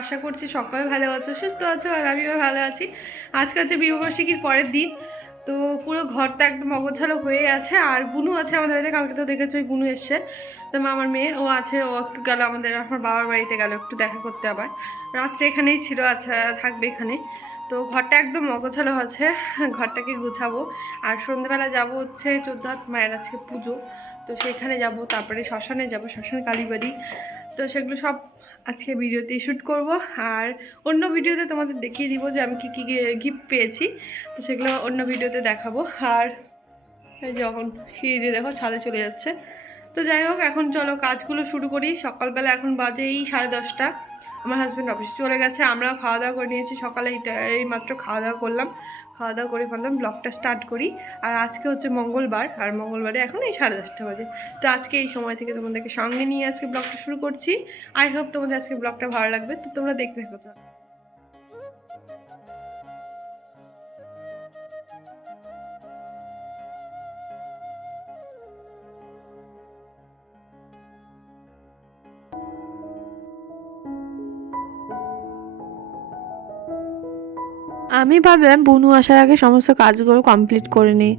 আশা করছি সকলে ভালো আছো, সুস্থ আছো, আর আমিও ভালো আছি। আজকে হচ্ছে বিবাহবার্ষিকীর পরের দিন, তো পুরো ঘরটা একদম অগোছালো হয়ে আছে, আর বুনু আছে আমাদের বাড়িতে, কালকে তো দেখেছ ওই বুনু এসছে। তো আমার মেয়ে, ও আছে, ও একটু গেল আমাদের, আমার বাবার বাড়িতে গেল, একটু দেখা করতে আবার। রাত্রে এখানেই ছিল আচ্ছা থাকবে এখানে। তো ঘরটা একদম অগোছালো আছে, ঘরটাকে গুছাবো। আর সন্ধ্যেবেলা যাব হচ্ছে চোদ্দ হাত মায়ের আজকে পুজো, তো সেখানে যাব, তারপরে শ্মশানে যাব, শ্মশান কালীবাড়ি। তো সেগুলো সব আজকে ভিডিওতে শ্যুট করব। আর অন্য ভিডিওতে তোমাদের দেখিয়ে দিব যে আমি কী কী গিফট পেয়েছি। তো সেগুলো অন্য ভিডিওতে দেখাবো। আর এই যখন সিঁড়ি দিয়ে দেখো, ছাদে চলে যাচ্ছে। তো যাই হোক, এখন চলো কাজগুলো শুরু করি। সকালবেলা এখন বাজে এই সাড়ে দশটা। আমার হাজব্যান্ড অফিসে চলে গেছে, আমরাও খাওয়া দাওয়া করে নিয়েছি। সকালে এই মাত্র খাওয়া দাওয়া করলাম। খাওয়া দাওয়া করে ফেললাম ব্লগটা স্টার্ট করি। আর আজকে হচ্ছে মঙ্গলবার, আর মঙ্গলবারে এখন এই সাড়ে দশটা বাজে। তো আজকে এই সময় থেকে তোমাদেরকে সঙ্গে নিয়ে আজকে ব্লগটা শুরু করছি। আই হোপ তোমাদের আজকে ব্লগটা ভালো লাগবে। তো তোমরা দেখতে থাকো আমি ভাবলাম বুনু আসার আগে সমস্ত কাজগুলো কমপ্লিট করে নিই।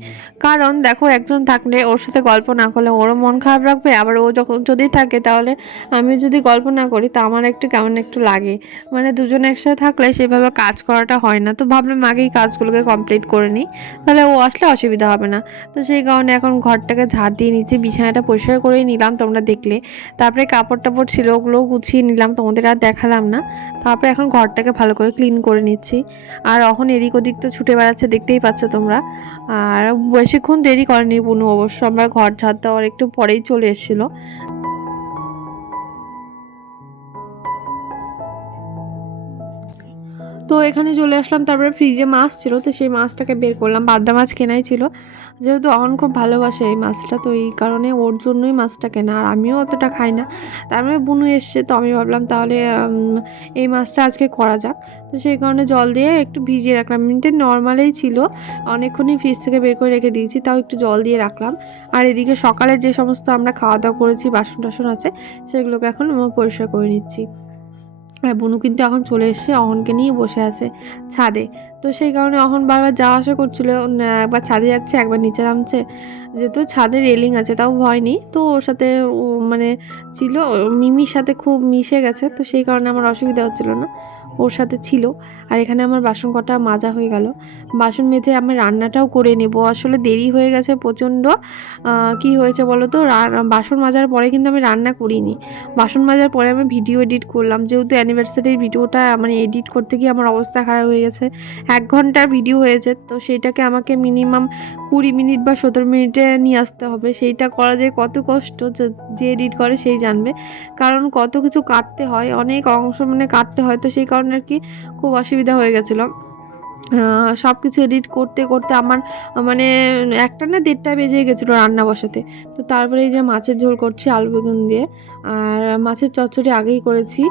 কারণ দেখো, একজন থাকলে ওর সাথে গল্প না করলে ওরও মন খারাপ রাখবে আবার ও যখন যদি থাকে তাহলে আমি যদি গল্প না করি, তা আমার একটু কেমন একটু লাগে। মানে দুজনে একসাথে থাকলে সেভাবে কাজ করাটা হয় না। তো ভাবলাম আগেই কাজগুলোকে কমপ্লিট করে নিই। তাহলে ও আসলে অসুবিধা হবে না। তো সেই কারণে এখন ঘরটাকে ঝাড় দিয়ে নিচ্ছি, বিছানাটা পরিষ্কার করেই নিলাম তোমরা দেখলে। তারপরে কাপড় টাপড় ছিল ওগুলোও গুছিয়ে নিলাম, তোমাদের আর দেখালাম না। তারপরে এখন ঘরটাকে ভালো করে ক্লিন করে নিচ্ছি। আর এখন এদিক ওদিক তো ছুটে বেড়াচ্ছে, দেখতেই পাচ্ছ তোমরা। আর বেশিক্ষণ দেরি করেনি বুনু অবশ্য, আমরা ঘর ঝাড় দেওয়ার একটু পরেই চলে এসেছিল। তো এখানে চলে আসলাম, তারপরে ফ্রিজে মাছ ছিল, তো সেই মাছটাকে বের করলাম। বাড্ডা মাছ কেনাই ছিল। যেহেতু অহন খুব ভালোবাসে এই মাছটা, তো এই কারণে ওর জন্যই মাছটা কেনা। আর আমিও অতটা খাই না। তারপরে বুনু এসছে, তো আমি ভাবলাম তাহলে এই মাছটা আজকে করা যাক। তো সেই কারণে জল দিয়ে একটু ভিজিয়ে রাখলাম। মিনিটে নর্মালেই ছিল। অনেকক্ষণই ফ্রিজ থেকে বের করে রেখে দিয়েছি, তাও একটু জল দিয়ে রাখলাম। আর এদিকে সকালে যে সমস্ত আমরা খাওয়া দাওয়া করেছি বাসন টাসন আছে, সেগুলোকে এখন আমরা পরিষ্কার করে নিচ্ছি। আর বনু কিন্তু এখন চলে এসছে অহনকে নিয়ে বসে আছে ছাদে। তো সেই কারণে অহন বারবার যাওয়া আসা করছিল একবার ছাদে যাচ্ছে, একবার নিচে নামছে। যেহেতু ছাদে রেলিং আছে, তাও ভয় নেই। তো ওর সাথে মানে ছিল মিমির সাথে খুব মিশে গেছে, তো সেই কারণে আমার অসুবিধা হচ্ছিল না। ওর সাথে ছিল। আর এখানে আমার বাসন কটা মাজা হয়ে গেল। বাসন মেজে আমি রান্নাটাও করে নেব। আসলে দেরি হয়ে গেছে প্রচণ্ড। কি হয়েছে বলো তো? বাসন মাজার পরে কিন্তু আমি রান্না করিনি। বাসন মাজার পরে আমি ভিডিও এডিট করলাম। যেহেতু অ্যানিভার্সারির ভিডিওটা মানে এডিট করতে গিয়ে আমার অবস্থা খারাপ হয়ে গেছে। এক ঘণ্টার ভিডিও হয়েছে। তো সেইটাকে আমাকে মিনিমাম কুড়ি মিনিট বা সতেরো মিনিটে নিয়ে আসতে হবে। সেইটা করা যে কত কষ্ট যে এডিট করে সেই জানবে। কারণ কত কিছু কাটতে হয়। অনেক অংশ মানে কাটতে হয়। তো সেই কারণে আর কি খুব অসুবিধা হয়ে গেছিল। সব কিছু এডিট করতে করতে আমার মানে একটা না দেড়টা বেজে গেছিল রান্না বসাতে। তো তারপরে এই যে মাছের ঝোল করছি আলু বেগুন দিয়ে। আর মাছের চচ্চড়ি আগেই করেছি।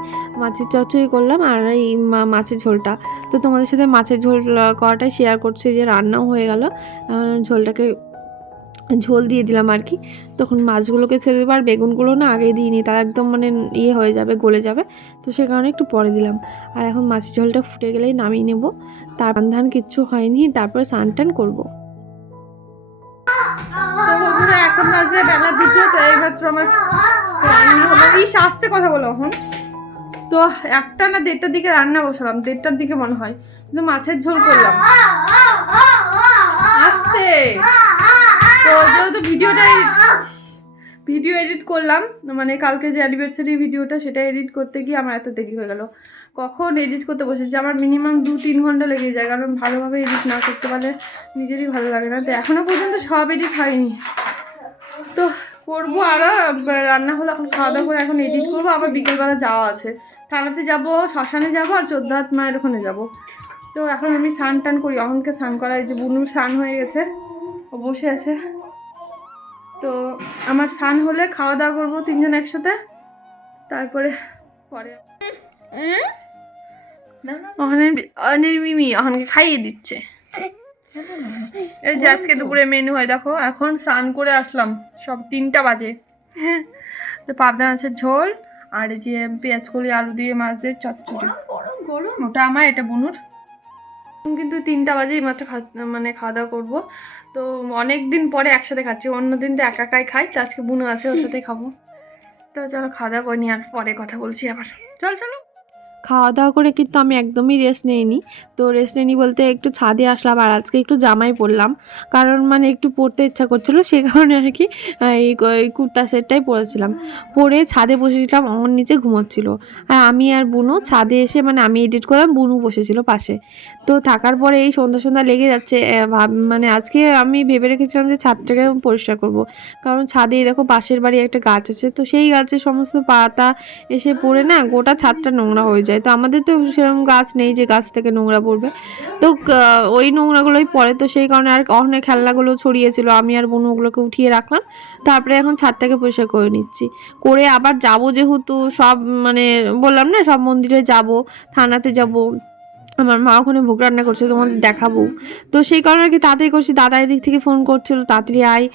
মাছের চচ্চড়ি করলাম আর এই মাছের ঝোলটা। তো তোমাদের সাথে মাছের ঝোল করাটাই শেয়ার করছি যে রান্নাও হয়ে গেল। ঝোলটাকে ঝোল দিয়ে দিলাম আর কি। তখন মাছগুলোকে ছেড়ে দেবো, আর বেগুনগুলো না আগেই দিইনি তারা একদম মানে ইয়ে হয়ে যাবে, গলে যাবে। তো সে কারণে একটু পরে দিলাম। আর এখন মাছের ঝোলটা ফুটে গেলেই নামিয়ে নেব। তার ধান কিচ্ছু হয়নি, তারপরে স্নান টান করব। এখন বাজে বেলা দুটো, তো এইমাত্র আমার রান্না হলো। আসতে কথা বলো এখন। তো একটা না দেড়টার দিকে রান্না বসালাম, দেড়টার দিকে মনে হয়। কিন্তু মাছের ঝোল করলাম। আসতে। তো যেহেতু ভিডিওটা ভিডিও এডিট করলাম মানে কালকে যে অ্যানিভার্সারি ভিডিওটা সেটা এডিট করতে গিয়ে আমার এত দেরি হয়ে গেল। কখন এডিট করতে বসেছি আমার মিনিমাম দু তিন ঘণ্টা লেগে যায়, কারণ ভালোভাবে এডিট না করতে পারলে নিজেরই ভালো লাগে না। তো এখনও পর্যন্ত সব এডিট হয়নি। তো করব আরও রান্না হলো, এখন খাওয়া দাওয়া করে এখন এডিট করব, আবার বিকেলবেলা যাওয়া আছে। থানাতে যাব, শ্মশানে যাব, আর চোদ্দাত মায়ের ওখানে যাব। তো এখন আমি স্নান টান করি অহনকে স্নান করাই, যে বুনুর স্নান হয়ে গেছে, ও বসে আছে। তো আমার স্নান হলে খাওয়া দাওয়া করব তিনজন একসাথে। তারপরে পরে অহনের মিমি অহনকে খাইয়ে দিচ্ছে। এই যে আজকে দুপুরে মেনু হয়, দেখো, এখন স্নান করে আসলাম, সব তিনটা বাজে। তো পাবদা মাছের ঝোল, আর এই যে পেঁয়াজ কলি, আলু দিয়ে মাছ দিয়ে চচ্চড়ি। ওটা আমার, এটা বুনুর। কিন্তু তিনটা বাজে মাত্র মানে খাওয়া দাওয়া করব। তো অনেক দিন পরে একসাথে খাচ্ছি, অন্যদিন তো একা একাই খাই, তো আজকে বুনো আছে ওর সাথে খাব। তো চলো খাওয়া দাওয়া করে নিয়ে আর পরে কথা বলছি আবার। চল, চলো। খাওয়া দাওয়া করে কিন্তু আমি একদমই রেস্ট নেইনি। তো রেস্ট নেইনি বলতে একটু ছাদে আসলাম আর আজকে একটু জামাই পরলাম। কারণ মানে একটু পরতে ইচ্ছা করছিল, সেই কারণে আর কি এই কুর্তা সেটটাই পরেছিলাম। পরে ছাদে বসেছিলাম আমার নিচে ঘুমোচ্ছিল। আর আমি আর বুনু ছাদে এসে মানে আমি এডিট করলাম, বুনু বসেছিল পাশে। তো থাকার পরে এই সন্ধ্যা সন্ধ্যা লেগে যাচ্ছে মানে আজকে আমি ভেবে রেখেছিলাম যে ছাদটাকে পরিষ্কার করব। কারণ ছাদে দেখো পাশের বাড়ি একটা গাছ আছে, তো সেই গাছের সমস্ত পাতা এসে পড়ে না, গোটা ছাদটা নোংরা হয়ে যায়। তো আমাদের তো সেরকম গাছ নেই যে গাছ থেকে নোংরা পড়বে। তো ওই নোংরাগুলোই পড়ে। তো সেই কারণে আর অনেক খেলনাগুলো ছড়িয়েছিল। আমি আর বোন ওগুলোকে উঠিয়ে রাখলাম। তারপরে এখন ছাদ থেকে পরিষ্কার করে নিচ্ছি। করে আবার যাব যেহেতু সব মানে বললাম না, সব মন্দিরে যাব, থানাতে যাব। আমার মা ওখানে ভোগ রান্না করছে, তোমাদের দেখাবো। তো সেই কারণে আর কি তাড়াতাড়ি করছি দাদা এদিক থেকে ফোন করছিল, তাড়াতাড়ি আয়।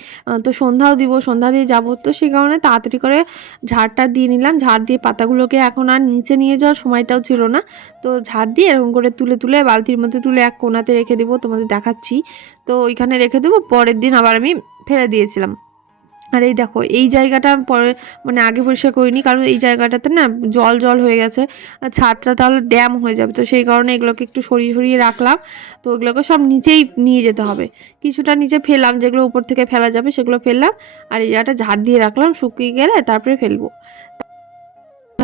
তো সন্ধ্যাও দিব, সন্ধ্যা দিয়ে যাব। তো সেই কারণে তাড়াতাড়ি করে ঝাড়টা দিয়ে নিলাম। ঝাড় দিয়ে পাতাগুলোকে এখন আর নিচে নিয়ে যাওয়ার সময়টাও ছিল না। তো ঝাড় দিয়ে এরকম করে তুলে তুলে বালতির মধ্যে তুলে এক কোনাতে রেখে দেবো, তোমাদের দেখাচ্ছি। তো ওইখানে রেখে দেবো, পরের দিন আবার আমি ফেলে দিয়েছিলাম। আর এই দেখো, এই জায়গাটা পরে মানে আগে পরিষ্কার করিনি, কারণ এই জায়গাটাতে না জল জল হয়ে গেছে। আর ছাদটা তাহলে ড্যাম হয়ে যাবে, তো সেই কারণে এগুলোকে একটু সরিয়ে সরিয়ে রাখলাম। তো ওগুলোকে সব নিচেই নিয়ে যেতে হবে। কিছুটা নিচে ফেললাম, যেগুলো উপর থেকে ফেলা যাবে সেগুলো ফেললাম। আর এই জায়গাটা ঝাড় দিয়ে রাখলাম, শুকিয়ে গেলে তারপরে ফেলব।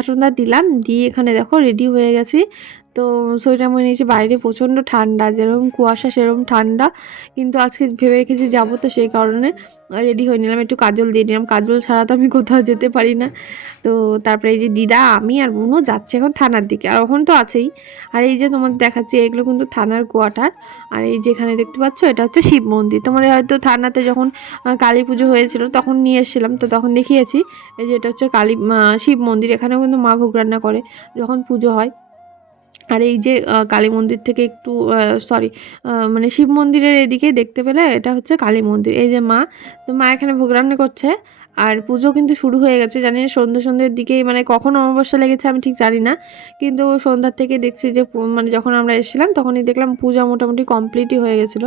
সন্ধ্যা দিলাম, দিয়ে এখানে দেখো রেডি হয়ে গেছি। তো সোয়েটার মনে নিয়েছি বাইরে প্রচণ্ড ঠান্ডা, যেরকম কুয়াশা সেরকম ঠান্ডা। কিন্তু আজকে ভেবে রেখেছি যাব তো সেই কারণে। রেডি হয়ে নিলাম, একটু কাজল দিয়ে নিলাম। কাজল ছাড়া তো আমি কোথাও যেতে পারি না। তো তারপরে এই যে দিদা, আমি আর বোনও যাচ্ছে এখন থানার দিকে, আর ওখানে তো আছেই। আর এই যে তোমাদের দেখাচ্ছি, এগুলো কিন্তু থানার কোয়ার্টার। আর এই যেখানে দেখতে পাচ্ছ, এটা হচ্ছে শিব মন্দির। তোমাদের হয়তো থানাতে যখন কালী পুজো হয়েছিল, তখন নিয়ে এসেছিলাম। তো তখন দেখিয়েছি, এই যে এটা হচ্ছে কালী শিব মন্দির। এখানেও কিন্তু মা ভোগ রান্না করে, যখন পুজো হয়। আর এই যে কালী মন্দির থেকে একটু সরি মানে শিব মন্দিরের এদিকে দেখতে পেলে এটা হচ্ছে কালী মন্দির। এই যে মা, তো মা এখানে ভোগ রান্না করছে আর পুজো কিন্তু শুরু হয়ে গেছে। জানি সন্ধ্যে সন্ধ্যের দিকেই মানে কখন অমাবস্যা লেগেছে আমি ঠিক জানি না। কিন্তু সন্ধ্যার থেকে দেখছি যে মানে যখন আমরা এসেছিলাম তখনই দেখলাম পূজা মোটামুটি কমপ্লিটই হয়ে গেছিল।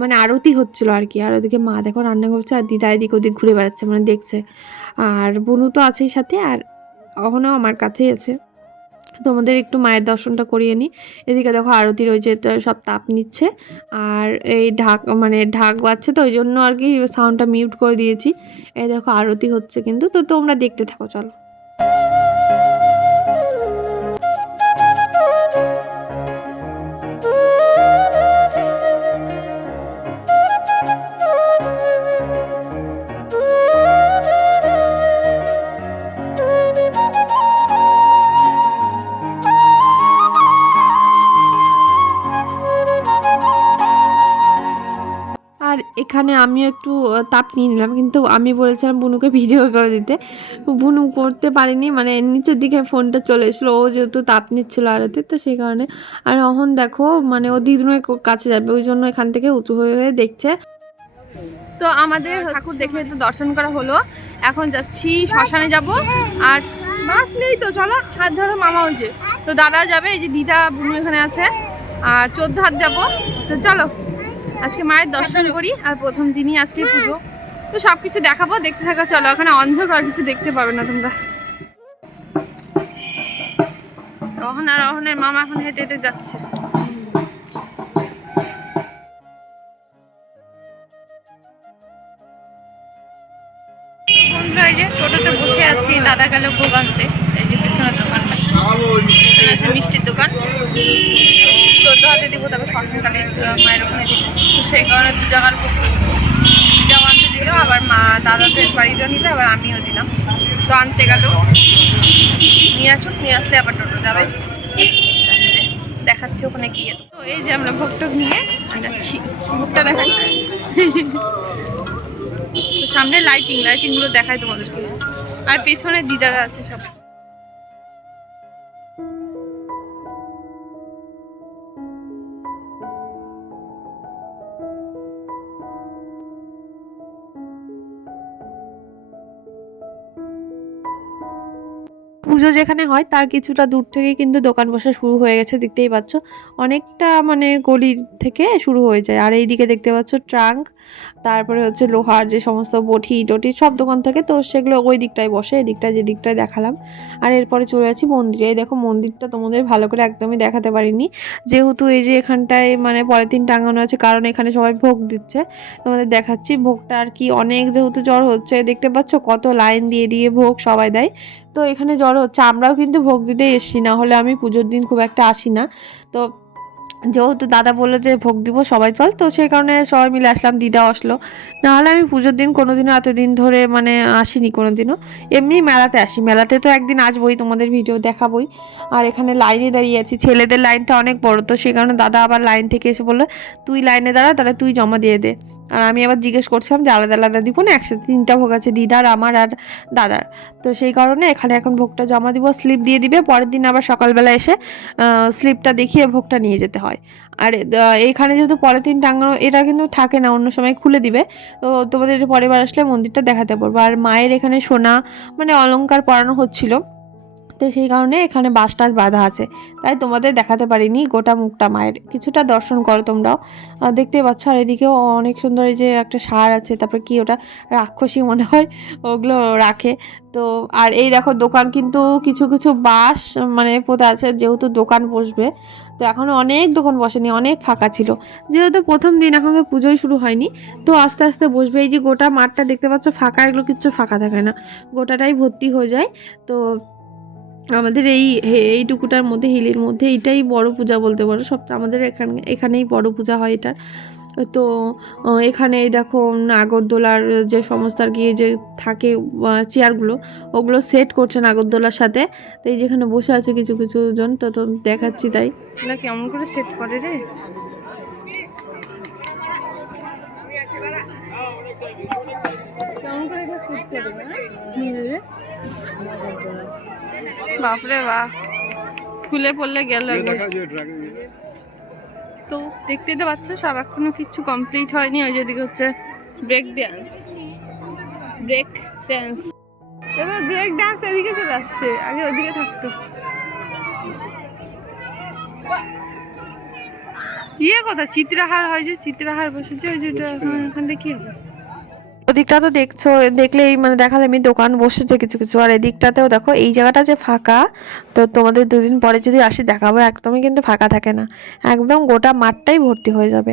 মানে আরতি হচ্ছিল আর কি। আর ওদিকে মা দেখো রান্না করছে আর দিদা এদিক ওদিক ঘুরে বেড়াচ্ছে মানে দেখছে। আর বনু তো আছেই সাথে আর অহনাও আমার কাছেই আছে। তোমাদের একটু মায়ের দর্শনটা করিয়ে নিই এদিকে দেখো আরতি রয়েছে সব তাপ নিচ্ছে আর এই ঢাক মানে ঢাক বাজছে তো ওই জন্য আর কি সাউন্ডটা মিউট করে দিয়েছি। এই দেখো আরতি হচ্ছে কিন্তু, তো তোমরা দেখতে থাকো, চলো। এখানে আমিও একটু তাপ নিয়ে নিলাম, কিন্তু আমি বলেছিলাম বুনুকে ভিডিও করে দিতে। বুনু করতে পারিনি মানে নিচের দিকে ফোনটা চলে এসেছিল, ও যেহেতু তাপ নিচ্ছিল আরতে তো সেই কারণে। আর অহন দেখো মানে ও দিদুনের কাছে যাবে, ওই জন্য এখান থেকে উঁচু হয়ে হয়ে দেখছে। তো আমাদের ঠাকুর দেখে তো দর্শন করা হলো। এখন যাচ্ছি শ্মশানে যাব। আর বাস নেই তো, চলো, হাত ধরো মামা ওই যে। তো দাদা যাবে, এই যে দিদা, বুনু এখানে আছে। আর চোদ্দ হাত যাব। তো চলো। আজকে মায়ের দর্শন করি আর প্রথম দিনই আজকে পুজো। তো সব কিছু দেখাবো দেখতে থাকা চলো ওখানে অন্ধকার কিছু দেখতে পাবে না তোমরা। রহন আর রহনের মামা এখন হেঁটে হেঁটে যাচ্ছে। বন্ধুরা এই যে টোটোতে বসে আছি দাদা গেল ভোগ আনতে এই যে পেছনের দোকানটা এখানে আছে মিষ্টির দোকান। চোদ্দ হাতে দিব তবে সকালকালে মায়ের ওখানে দিব। তো সেই কারণে দু জায়গার দিদাও আনতে দিল আবার মা দাদাদের বাড়িটা নিল আবার আমিও দিলাম। তো আনতে গেল। নিয়ে আসুক নিয়ে আসলে আবার টোটো যাবে। দেখাচ্ছি ওখানে গিয়ে। তো এই যে আমরা ভোগটোগ নিয়ে যাচ্ছি। ভোগটা দেখাই। তো সামনে লাইটিং লাইটিংগুলো দেখাই তোমাদেরকে। আর পেছনে দিদারা আছে সব। পুজো যেখানে হয়, তার কিছুটা দূর থেকে কিন্তু দোকান বসা শুরু হয়ে গেছে, দেখতেই পাচ্ছ। অনেকটা মানে গলির থেকে শুরু হয়ে যায়। আর এইদিকে দেখতে পাচ্ছ ট্রাঙ্ক, তারপরে হচ্ছে লোহার যে সমস্ত বটি, টটি সব দোকান থেকে, তো সেগুলো ওই দিকটায় বসে এই দিকটায় যে দিকটায় দেখালাম। আর এরপরে চলে যাচ্ছি মন্দিরে। দেখো মন্দিরটা তোমাদের ভালো করে একদমই দেখাতে পারিনি। যেহেতু এই যে এখানটায় মানে পলিথিন টাঙানো আছে, কারণ এখানে সবাই ভোগ দিচ্ছে, তোমাদের দেখাচ্ছি ভোগটা আর কি। অনেক যেহেতু জ্বর হচ্ছে, দেখতে পাচ্ছ কত লাইন দিয়ে দিয়ে ভোগ সবাই দেয়। তো এখানে জ্বর হচ্ছে। আমরাও কিন্তু ভোগ দিতে এসছি, না হলে আমি পুজোর দিন খুব একটা আসি না। তো যেহেতু দাদা বলল যে ভোগ দিব, সবাই চল। তো সেই কারণে সবাই মিলে আসলাম, দিদা আসলো। নাহলে আমি পুজোর দিন কোনো দিনও এতদিন ধরে মানে আসিনি কোনো দিনও এমনি মেলাতে আসি। মেলাতে তো একদিন আসবোই, তোমাদের ভিডিও দেখাবোই। আর এখানে লাইনে দাঁড়িয়ে আছি। ছেলেদের লাইনটা অনেক বড়, তো সেই কারণে দাদা আবার লাইন থেকে এসে বলল, তুই লাইনে দাঁড়া, তাহলে তুই জমা দিয়ে দে। আর আমি আবার জিজ্ঞেস করছিলাম যে আলাদা আলাদা দিব না, একসাথে তিনটা ভোগ আছে, দিদার, আমার আর দাদার। তো সেই কারণে এখানে এখন ভোগটা জমা দিব স্লিপ দিয়ে দিবে, পরের দিন আবার সকালবেলা এসে স্লিপটা দেখিয়ে ভোগটা নিয়ে যেতে হয়। আর এইখানে যেহেতু পলিথিন টাঙানো, এটা কিন্তু থাকে না, অন্য সময় খুলে দিবে। তো তোমাদের এটা পরের বার আসলে মন্দিরটা দেখাতে পারব। আর মায়ের এখানে সোনা মানে অলংকার পরানো হচ্ছিল। তো সেই কারণে এখানে বাস টাস বাঁধা আছে। তাই তোমাদের দেখাতে পারিনি গোটা মুখটা মায়ের। কিছুটা দর্শন করো তোমরাও। আহ, দেখতেই পাচ্ছ আর এদিকেও অনেক সুন্দর এই যে একটা সার আছে তারপরে কি ওটা রাক্ষসী মনে হয় ওগুলো রাখে। তো আর এই দেখো দোকান কিন্তু কিছু কিছু বাস মানে পোতা আছে যেহেতু দোকান বসবে। তো এখনও অনেক দোকান বসেনি অনেক ফাঁকা ছিল। যেহেতু প্রথম দিন এখন পুজোই শুরু হয়নি তো আস্তে আস্তে বসবে। এই যে গোটা মাঠটা দেখতে পাচ্ছ ফাঁকা এগুলো কিচ্ছু ফাঁকা থাকে না। গোটাটাই ভর্তি হয়ে যায়। তো আমাদের এই এইটুকুটার মধ্যে, হিলের মধ্যে এটাই বড় পূজা বলতে পারো। সব আমাদের এখানে, এখানেই বড় পূজা হয় এটা। তো এখানে দেখো নাগরদোলার যে সমস্ত আর কি যে থাকে চেয়ারগুলো, ওগুলো সেট করছে নাগরদোলার সাথে। তো এই যেখানে বসে আছে কিছু কিছু জন, তো তো দেখাচ্ছি তাই। এগুলো কেমন করে সেট করে রে? কেমন করে? বাপরে বাপ খুলে পড়লে গেল তো দেখতে তো পাচ্ছ সব এখনও কিচ্ছু কমপ্লিট হয়নি ওই যেদিকে হচ্ছে ব্রেক ড্যান্স ব্রেক ড্যান্স এবার ব্রেক ড্যান্স এদিকে চলে আসছে আগে ওদিকে থাকতো। ইয়ে কথা চিত্রাহার হয় যে চিত্রাহার বসেছে ওই যেটা এখন- এখানটা কি হবে? ওদিকটা তো দেখছ, দেখলেই মানে দেখালে আমি দোকান বসেছে কিছু কিছু। আর এদিকটাতেও দেখো, এই জায়গাটা যে ফাঁকা, তো তোমাদের দুদিন পরে যদি আসি দেখাবো, একদমই কিন্তু ফাঁকা থাকে না। একদম গোটা মাঠটাই ভর্তি হয়ে যাবে।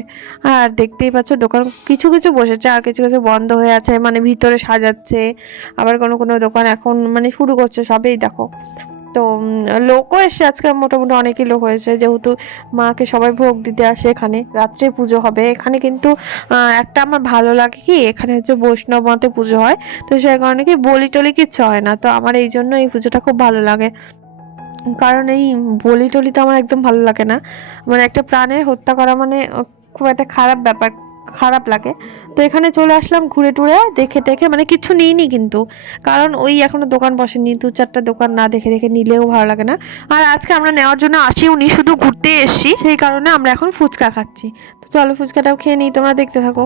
আর দেখতেই পাচ্ছ, দোকান কিছু কিছু বসেছে, আর কিছু কিছু বন্ধ হয়ে আছে মানে ভিতরে সাজাচ্ছে। আবার কোনো কোনো দোকান এখন মানে শুরু করছে, সবেই দেখো। তো লোকও এসে আজকে, মোটামুটি অনেকই লোক হয়েছে। যেহেতু মাকে সবাই ভোগ দিতে আসে এখানে, রাত্রে পুজো হবে। এখানে কিন্তু একটা আমার ভালো লাগে কি, এখানে হচ্ছে বৈষ্ণব মতে পুজো হয়। তো সেই কারণে কি বলি টলি কিচ্ছু হয় না। তো আমার এই জন্য এই পুজোটা খুব ভালো লাগে। কারণ এই বলি টলি তো আমার একদম ভালো লাগে না। মানে একটা প্রাণের হত্যা করা মানে খুব একটা খারাপ ব্যাপার খারাপ লাগে। তো এখানে চলে আসলাম ঘুরে টুরে, দেখে দেখে মানে কিছু নিইনি কিন্তু। কারণ ওই এখনও দোকান বসেনি, দু চারটা দোকান না দেখে দেখে নিলেও ভালো লাগে না। আর আজকে আমরা নেওয়ার জন্য আসিও নি, শুধু ঘুরতে এসছি। সেই কারণে আমরা এখন ফুচকা খাচ্ছি। তো চলো ফুচকাটাও খেয়ে নিই, তোমরা দেখতে থাকো।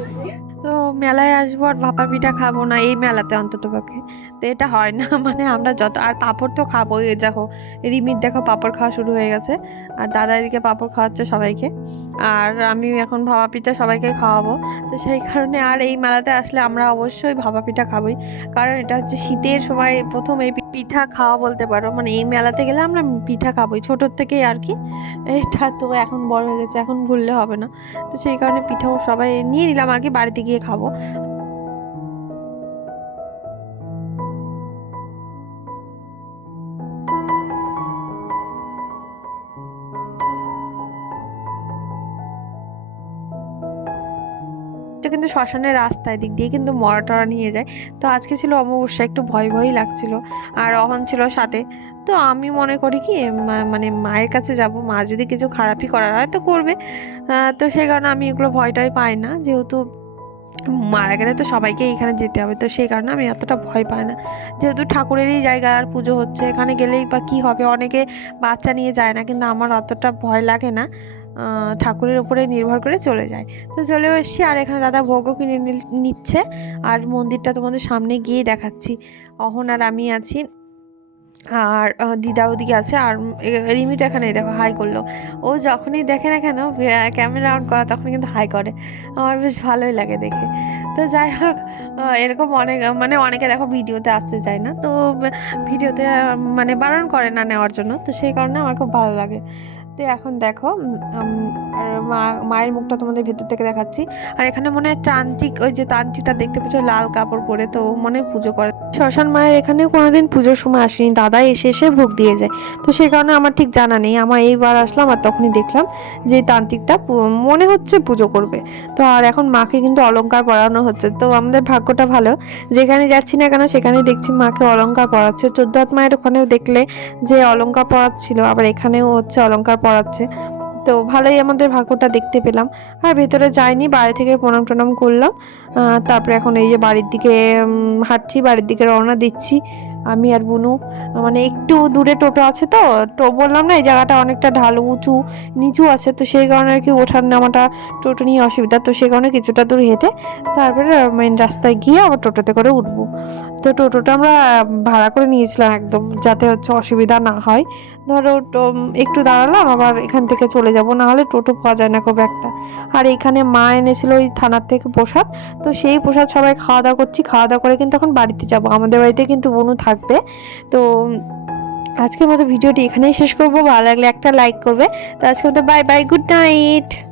তো মেলায় আসব আর ভাপা পিঠা খাব না, এই মেলাতে অন্তত পক্ষে। তো এটা হয় না মানে আমরা যত, আর পাঁপড় তো খাব এই দেখো, রিমির দেখো পাঁপড় খাওয়া শুরু হয়ে গেছে, আর দাদা এদিকে পাঁপড় খাওয়াচ্ছে সবাইকে, আর আমি এখন ভাপা পিঠা সবাইকে খাওয়াবো। তো সেই কারণে আর এই মেলাতে আসলে আমরা অবশ্যই ভাপা পিঠা খাবোই, কারণ এটা হচ্ছে শীতের সময় প্রথম এই পিঠা খাওয়া বলতে পারো মানে এই মেলাতে গেলে আমরা পিঠা খাবোই, ছোটোর থেকেই আর কি। এটা তো এখন বড় হয়ে গেছে, এখন ভুললে হবে না। তো সেই কারণে পিঠাও সবাই নিয়ে নিলাম আর কি, বাড়িতে গিয়ে খাব। কিন্তু শ্মশানের রাস্তায় দিক দিয়ে কিন্তু মরা টরা নিয়ে যায়। তো আজকে ছিল অমাবস্যা, একটু ভয় ভয়ই লাগছিল। আর অহন ছিল সাথে। তো আমি মনে করি কি মানে মায়ের কাছে যাব। মা যদি কিছু খারাপই করার হয় তো করবে। তো সেই কারণে আমি এগুলো ভয়টাই পাই না। যেহেতু মারা গেলে তো সবাইকে এখানে যেতে হবে। তো সেই কারণে আমি এতটা ভয় পাই না। যেহেতু ঠাকুরেরই জায়গা আর পুজো হচ্ছে, এখানে গেলেই বা কী হবে? অনেকে বাচ্চা নিয়ে যায় না, কিন্তু আমার অতটা ভয় লাগে না। ঠাকুরের উপরে নির্ভর করে চলে যায়। তো চলেও এসছি, আর এখানে দাদা ভোগও কিনে নিচ্ছে। আর মন্দিরটা তোমাদের সামনে গিয়ে দেখাচ্ছি। অহন আর আমি আছি। আর দিদা ওদিকে আছে আর রিমিটা এখানে দেখো হাই করল। ও যখনই দেখে না কেন ক্যামেরা অন করা তখনই কিন্তু হাই করে। আমার বেশ ভালোই লাগে দেখে। তো যাই হোক এরকম অনেক মানে অনেকে দেখো ভিডিওতে আসতে চায় না। তো ভিডিওতে মানে বারণ করে না নেওয়ার জন্য। তো সেই কারণে আমার খুব ভালো লাগে। তো এখন দেখো মা, মায়ের মুখটা তোমাদের ভেতর থেকে দেখাচ্ছি। আর এখানে মনে হয় তান্ত্রিক, ওই যে তান্ত্রিকটা দেখতে পাচ্ছ লাল কাপড় পরে, তো মনে হয় পুজো করে। শ্মশান মায়ের এখানেও কোনোদিন পুজোর সময় আসেনি, দাদা এসে এসে ভোগ দিয়ে যায়। তো সেই কারণে আমার ঠিক জানা নেই, আমার এইবার আসলাম আর তখনই দেখলাম যে তান্ত্রিকটা মনে হচ্ছে পুজো করবে। তো আর এখন মাকে কিন্তু অলংকার পরানো হচ্ছে, তো আমাদের ভাগ্যটা ভালো। যেখানে যাচ্ছি না কেন সেখানে দেখছি মাকে অলংকার পরাচ্ছে। চোদ্দ হাত মায়ের ওখানেও দেখলে যে অলংকার পরাচ্ছিল, আবার এখানেও হচ্ছে অলংকার পরাচ্ছে তো ভালোই আমাদের ভাগ্যটা দেখতে পেলাম। আর ভেতরে যাইনি বাইরে থেকে প্রণাম টনাম করলাম। তারপরে এখন এই যে বাড়ির দিকে হাঁটছি, বাড়ির দিকে রওনা দিচ্ছি। আমি আর বুনু মানে একটু দূরে টোটো আছে তো তো বললাম না, এই জায়গাটা অনেকটা ঢালু উঁচু, নিচু আছে, তো সেই কারণে আর কি ওঠার নামাটা টোটো নিয়ে অসুবিধা, তো সেই কারণে কিছুটা দূর হেঁটে তারপরে মেন রাস্তায় গিয়ে আবার টোটোতে করে উঠবো। তো টোটোটা আমরা ভাড়া করে নিয়েছিলাম একদম, যাতে হচ্ছে অসুবিধা না হয়। ধরো একটু দাঁড়ালাম, আবার এখান থেকে চলে যাব। না হলে টোটো পাওয়া যায় না খুব একটা। আর এখানে মা এনেছিল ওই থানার থেকে প্রসাদ। তো সেই প্রসাদ সবাই খাওয়া দাওয়া করছি। খাওয়া দাওয়া করে কিন্তু এখন বাড়িতে যাব। আমাদের বাড়িতে কিন্তু বনু থাকবে। তো আজকের মতো ভিডিওটি এখানেই শেষ করব। ভালো লাগলে একটা লাইক করবে। তো আজকের মতো বাই বাই গুড নাইট